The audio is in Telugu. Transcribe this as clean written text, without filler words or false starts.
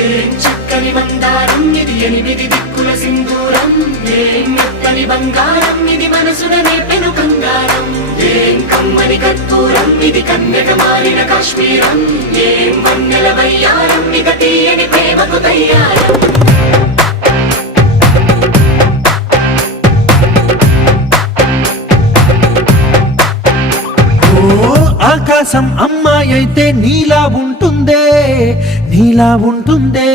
ఏం చక్కని మందారం ఇది ఎనిమిది దిక్కుల సింధూరం ఏం మెత్తని బంగారం ఇది మనసున నేపెను కంగారం ఏం కమ్మని కర్పూరం ఇది కన్యక మారిన కాశ్మీరం ఏం వన్నెల వయ్యారం ఇక తీయని ప్రేమకు తయ్యారం ఆకాశం అమ్మాయి అయితే నీలా ఉంటుందే నీలా ఉంటుందే